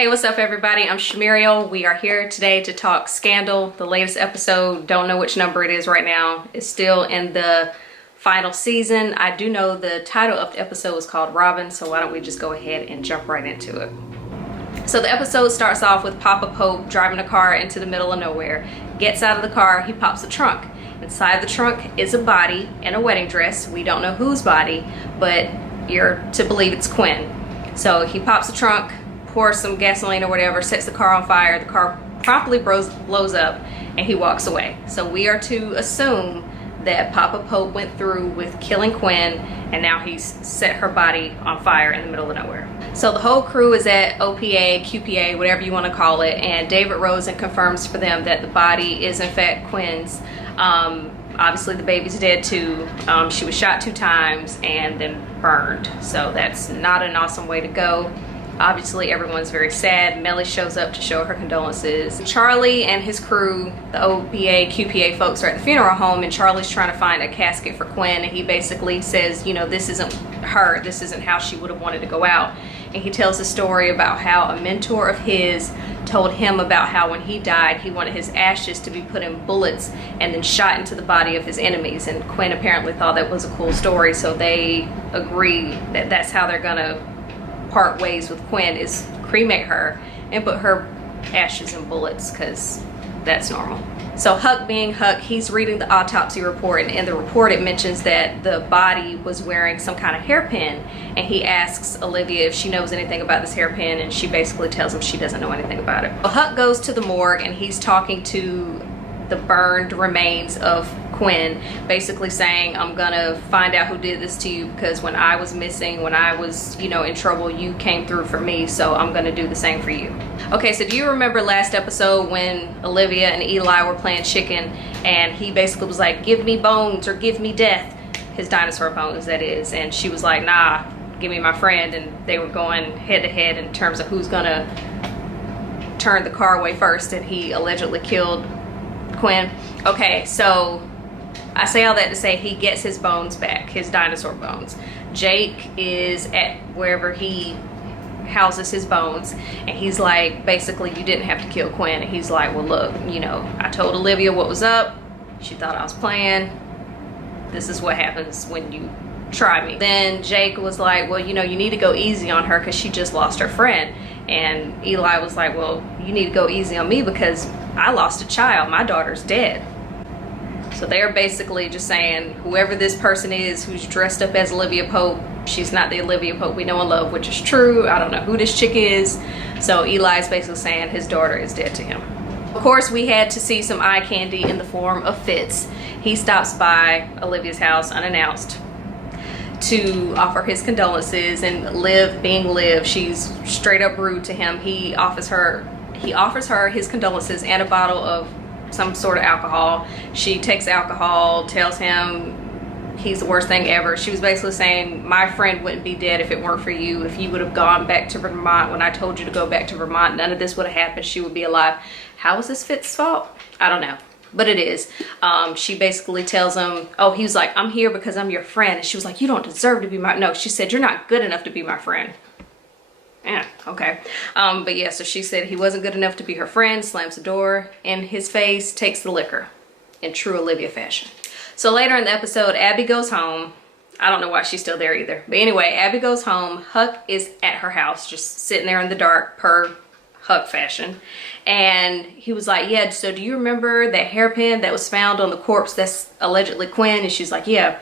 Hey, what's up everybody? I'm Shamiriel. We are here today to talk Scandal, the latest episode. Don't know which number it is right now. It's still in the final season. I do know the title of the episode is called Robin, so why don't we just go ahead and jump right into it. So the episode starts off with Papa Pope driving a car into the middle of nowhere. Gets out of the car, he pops the trunk. Inside the trunk is a body in a wedding dress. We don't know whose body, but you're to believe it's Quinn. So he pops the trunk, pours some gasoline or whatever, sets the car on fire. The car promptly blows up and he walks away. So we are to assume that Papa Pope went through with killing Quinn and now he's set her body on fire in the middle of nowhere. So the whole crew is at OPA, QPA, whatever you want to call it, and David Rosen confirms for them that the body is in fact Quinn's. Obviously the baby's dead too. She was shot 2 times and then burned. So that's not an awesome way to go. Obviously everyone's very sad. Melly shows up to show her condolences. Charlie and his crew, the OPA, QPA folks, are at the funeral home and Charlie's trying to find a casket for Quinn, and he basically says, you know, this isn't her, this isn't how she would have wanted to go out. And he tells a story about how a mentor of his told him about how when he died he wanted his ashes to be put in bullets and then shot into the body of his enemies, and Quinn apparently thought that was a cool story, so they agree that that's how they're gonna part ways with Quinn, is cremate her and put her ashes in bullets, because that's normal. So Huck being Huck, he's reading the autopsy report, and in the report it mentions that the body was wearing some kind of hairpin, and he asks Olivia if she knows anything about this hairpin, and she basically tells him she doesn't know anything about it. Well, Huck goes to the morgue and he's talking to the burned remains of Quinn, basically saying, I'm gonna find out who did this to you, because when I was missing, when I was, you know, in trouble, you came through for me, so I'm gonna do the same for you. Okay, so do you remember last episode when Olivia and Eli were playing chicken and he basically was like, give me bones or give me death, his dinosaur bones that is, and she was like, nah, give me my friend, and they were going head to head in terms of who's gonna turn the car away first, and he allegedly killed Quinn. Okay, so I say all that to say he gets his bones back, his dinosaur bones. Jake is at wherever he houses his bones, and he's like, basically, you didn't have to kill Quinn. And he's like, well, look, you know, I told Olivia what was up. She thought I was playing. This is what happens when you try me. Then Jake was like, well, you know, you need to go easy on her because she just lost her friend. And Eli was like, well, you need to go easy on me because I lost a child. My daughter's dead. So they're basically just saying, whoever this person is who's dressed up as Olivia Pope, she's not the Olivia Pope we know and love, which is true. I don't know who this chick is. So Eli's basically saying his daughter is dead to him. Of course, we had to see some eye candy in the form of Fitz. He stops by Olivia's house unannounced to offer his condolences, and Liv being Liv, she's straight up rude to him. He offers her his condolences and a bottle of some sort of alcohol. She takes alcohol, tells him he's the worst thing ever. She was basically saying, my friend wouldn't be dead if it weren't for you. If you would have gone back to Vermont when I told you to go back to Vermont, none of this would have happened. She would be alive. How is this Fitz's fault? I don't know, but it is. She basically tells him, oh, he was like, I'm here because I'm your friend. And she was like, you don't deserve to be my, no, she said, you're not good enough to be my friend. Yeah, okay. But yeah, so she said he wasn't good enough to be her friend, slams the door in his face, takes the liquor in true Olivia fashion. So later in the episode, Abi goes home. I don't know why she's still there either. But anyway, Abi goes home. Huck is at her house, just sitting there in the dark per Huck fashion. And he was like, yeah, so do you remember that hairpin that was found on the corpse that's allegedly Quinn? And she's like, yeah.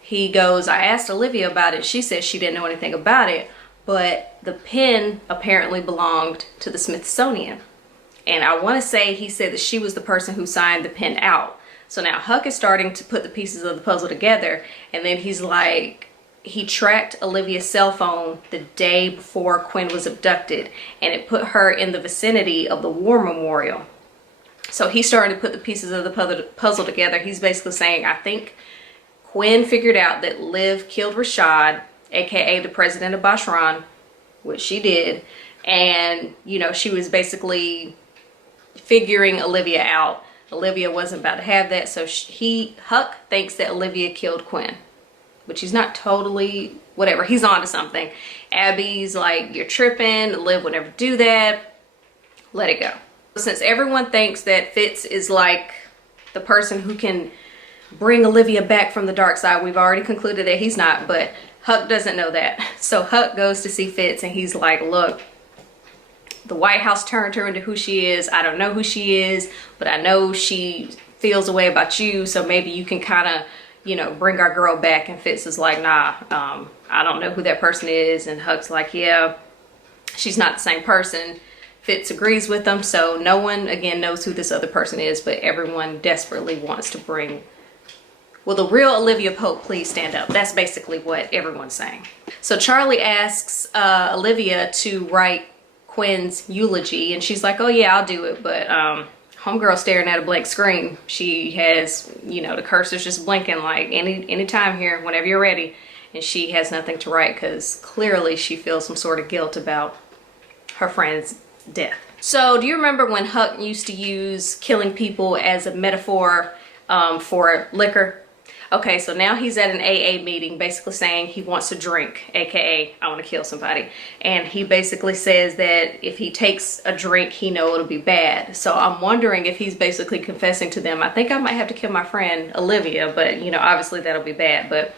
He goes, I asked Olivia about it. She said she didn't know anything about it, but the pin apparently belonged to the Smithsonian. And I want to say he said that she was the person who signed the pin out. So now Huck is starting to put the pieces of the puzzle together, and then he's like, he tracked Olivia's cell phone the day before Quinn was abducted, and it put her in the vicinity of the war memorial. So he's starting to put the pieces of the puzzle together. He's basically saying, I think Quinn figured out that Liv killed Rashad, aka the president of Bashran, which she did, and you know, she was basically figuring Olivia out. Olivia wasn't about to have that, so Huck thinks that Olivia killed Quinn. which he's not totally, whatever, he's on to something. Abby's like, you're tripping, Liv would never do that, let it go. Since everyone thinks that Fitz is like the person who can bring Olivia back from the dark side, we've already concluded that he's not, but Huck doesn't know that. So Huck goes to see Fitz and he's like, look, the White House turned her into who she is. I don't know who she is, but I know she feels a way about you, so maybe you can kind of, you know, bring our girl back. And Fitz is like, nah, I don't know who that person is. And Huck's like, yeah, she's not the same person. Fitz agrees with them, so no one, again, knows who this other person is, but everyone desperately wants to bring, will the real Olivia Pope please stand up? That's basically what everyone's saying. So Charlie asks Olivia to write Quinn's eulogy, and she's like, oh yeah, I'll do it, but homegirl staring at a blank screen. She has, you know, the cursor's just blinking like any time here, whenever you're ready, and she has nothing to write because clearly she feels some sort of guilt about her friend's death. So do you remember when Huck used to use killing people as a metaphor for liquor? Okay, so now he's at an AA meeting basically saying he wants to drink, aka I want to kill somebody. And he basically says that if he takes a drink, he know it'll be bad. So I'm wondering if he's basically confessing to them, I think I might have to kill my friend Olivia, but you know, obviously that'll be bad. But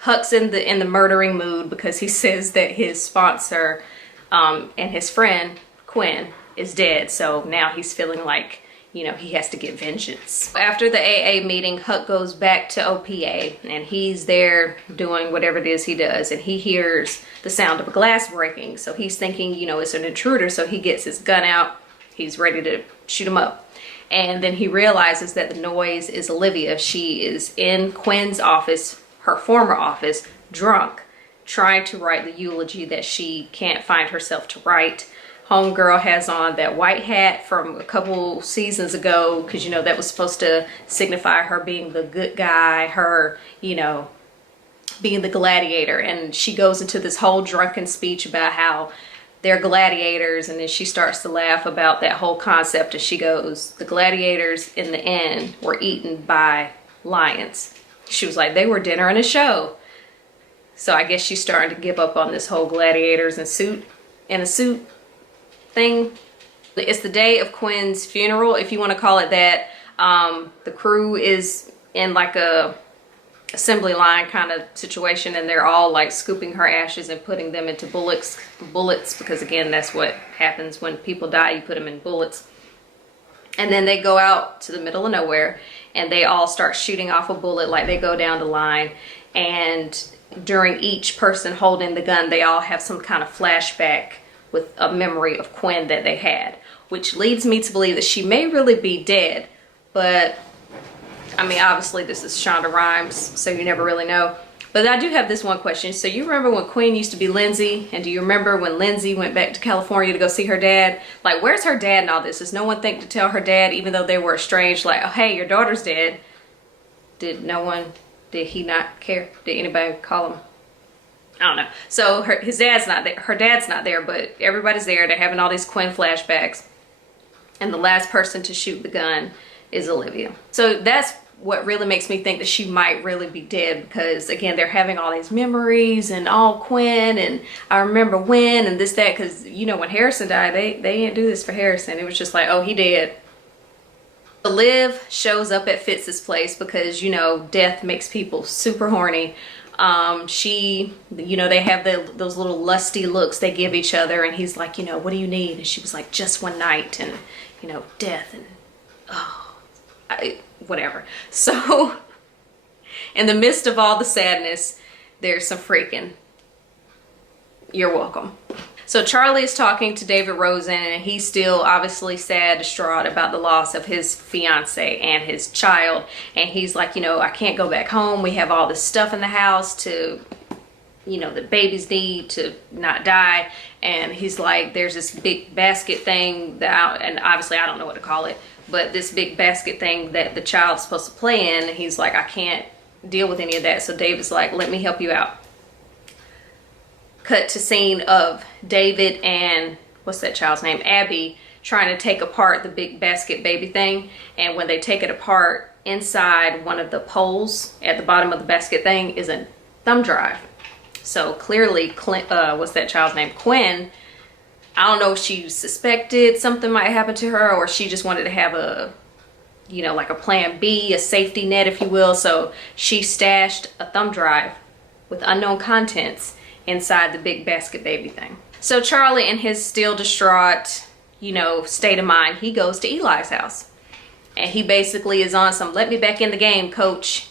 Huck's in the murdering mood because he says that his sponsor and his friend Quinn is dead. So now he's feeling like, you know, he has to get vengeance. After the AA meeting, Huck goes back to OPA and he's there doing whatever it is he does, and he hears the sound of a glass breaking. So he's thinking, you know, it's an intruder, so he gets his gun out. He's ready to shoot him up. And then he realizes that the noise is Olivia. She is in Quinn's office, her former office, drunk, trying to write the eulogy that she can't find herself to write. Homegirl has on that white hat from a couple seasons ago because, you know, that was supposed to signify her being the good guy, her, you know, being the gladiator. And she goes into this whole drunken speech about how they're gladiators, and then she starts to laugh about that whole concept, and she goes, the gladiators in the end were eaten by lions. She was like, they were dinner and a show. So I guess she's starting to give up on this whole gladiators in a suit thing. It's the day of Quinn's funeral, if you want to call it that. The crew is in like a assembly line kind of situation, and they're all like scooping her ashes and putting them into bullets, because again, that's what happens when people die, you put them in bullets. And then they go out to the middle of nowhere and they all start shooting off a bullet, like they go down the line, and during each person holding the gun, they all have some kind of flashback with a memory of Quinn that they had, which leads me to believe that she may really be dead. But I mean, obviously this is Shonda Rhimes, so you never really know. But I do have this one question. So you remember when Quinn used to be Lindsay, and do you remember when Lindsay went back to California to go see her dad? Like, where's her dad in all this? Does no one think to tell her dad, even though they were estranged, like, oh hey, your daughter's dead? Did he not care? Did anybody call him? I don't know. So his dad's not there, her dad's not there, but everybody's there. They're having all these Quinn flashbacks, and the last person to shoot the gun is Olivia. So that's what really makes me think that she might really be dead, because again, they're having all these memories and all Quinn, and I remember when, and this, that, because you know, when Harrison died, they didn't do this for Harrison. It was just like, oh, he dead. Liv shows up at Fitz's place because, you know, death makes people super horny. She, you know, they have those little lusty looks they give each other, and he's like, you know, what do you need? And she was like, just one night, and you know, death, and whatever. So in the midst of all the sadness, there's some freaking, you're welcome. So Charlie is talking to David Rosen, and he's still obviously sad, distraught about the loss of his fiance and his child. And he's like, you know, I can't go back home. We have all this stuff in the house to, you know, the babies need to not die. And he's like, there's this big basket thing and obviously I don't know what to call it, but this big basket thing that the child's supposed to play in. And he's like, I can't deal with any of that. So David's like, let me help you out. Cut to scene of David and, what's that child's name? Abby, trying to take apart the big basket baby thing. And when they take it apart, inside one of the poles at the bottom of the basket thing is a thumb drive. So clearly, what's that child's name? Quinn. I don't know if she suspected something might happen to her, or she just wanted to have a, you know, like a plan B, a safety net, if you will. So she stashed a thumb drive with unknown contents inside the big basket baby thing. So Charlie, in his still distraught, you know, state of mind, he goes to Eli's house. And he basically is on some, let me back in the game, coach.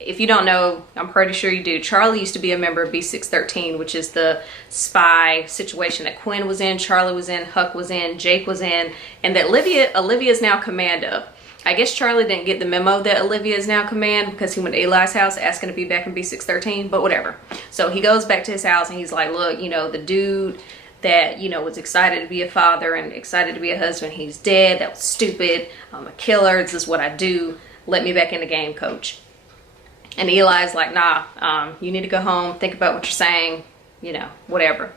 If you don't know, I'm pretty sure you do. Charlie used to be a member of B613, which is the spy situation that Quinn was in, Charlie was in, Huck was in, Jake was in, and that Olivia is now command of. I guess Charlie didn't get the memo that Olivia is now command because he went to Eli's house asking to be back in B613, but whatever. So he goes back to his house and he's like, look, you know, the dude that, you know, was excited to be a father and excited to be a husband, he's dead. That was stupid. I'm a killer. This is what I do. Let me back in the game, coach. And Eli's like, nah, you need to go home, think about what you're saying, you know, whatever.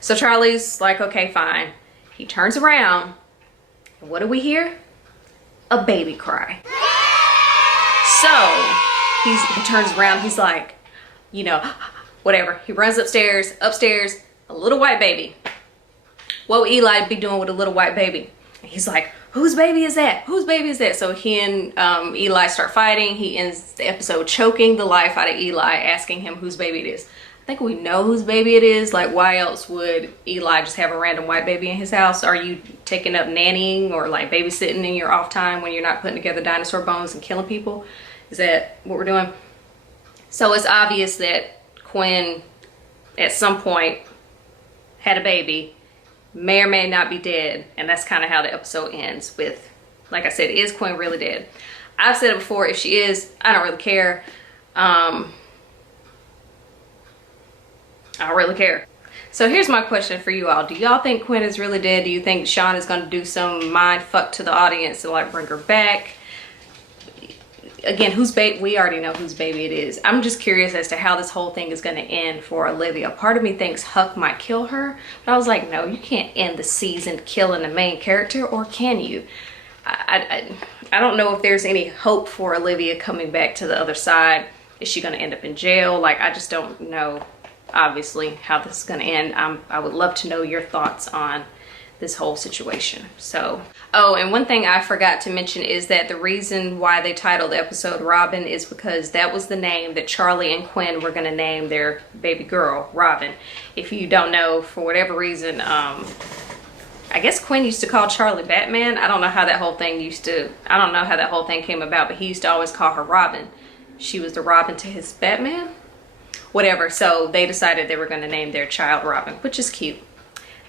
So Charlie's like, okay, fine. He turns around, and what do we hear? A baby cry. So he turns around, he's like, you know, whatever. He runs upstairs, a little white baby. What would Eli be doing with a little white baby? And he's like, whose baby is that? Whose baby is that? So he and Eli start fighting. He ends the episode choking the life out of Eli, asking him whose baby it is. I think we know whose baby it is. Like, why else would Eli just have a random white baby in his house? Are you taking up nannying or like babysitting in your off time when you're not putting together dinosaur bones and killing people? Is that what we're doing? So it's obvious that Quinn at some point had a baby, may or may not be dead, and that's kind of how the episode ends with, like I said, is Quinn really dead? I've said it before, if she is, I don't really care. I don't really care. So here's my question for you all. Do y'all think Quinn is really dead? Do you think Sean is going to do some mind fuck to the audience to like bring her back? Again, whose baby? We already know whose baby it is. I'm just curious as to how this whole thing is going to end for Olivia. Part of me thinks Huck might kill her, but I was like, no, you can't end the season killing the main character, or can you? I don't know if there's any hope for Olivia coming back to the other side. Is she going to end up in jail? Like, I just don't know, obviously, how this is going to end. I would love to know your thoughts on this whole situation. So, oh, and one thing I forgot to mention is that the reason why they titled the episode Robin is because that was the name that Charlie and Quinn were going to name their baby girl, Robin. If you don't know, for whatever reason, I guess Quinn used to call Charlie Batman. I don't know how that whole thing came about, but he used to always call her Robin. She was the Robin to his Batman? Whatever, so they decided they were going to name their child Robin, which is cute.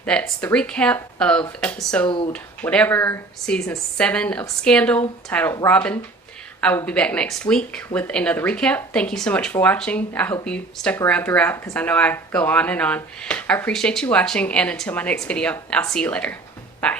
That's the recap of episode whatever, season 7 of Scandal, titled Robin. I will be back next week with another recap. Thank you so much for watching. I hope you stuck around throughout because I know I go on and on. I appreciate you watching, and until my next video, I'll see you later. Bye.